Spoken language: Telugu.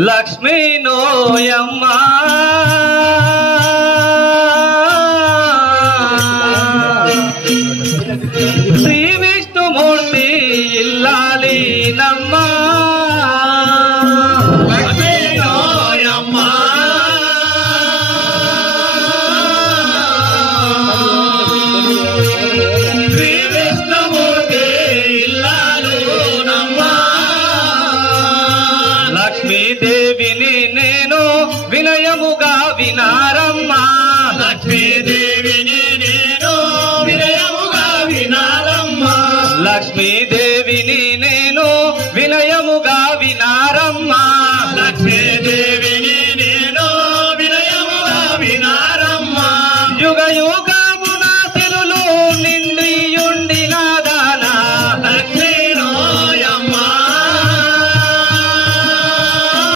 లక్ష్మీ నోయమ్మ శ్రీ విష్ణుమూర్తి ఇల్లాలి నమ్మ లక్ష్మీ నోయమ్మ శ్రీ విష్ణుమూర్తి ఇల్లాలు నమ్మ లక్ష్మీదేవిని నేను వినయముగా వినారమ్మా లక్ష్మీదేవిని నేను వినయముగా వినారమ్మా లక్ష్మీదేవిని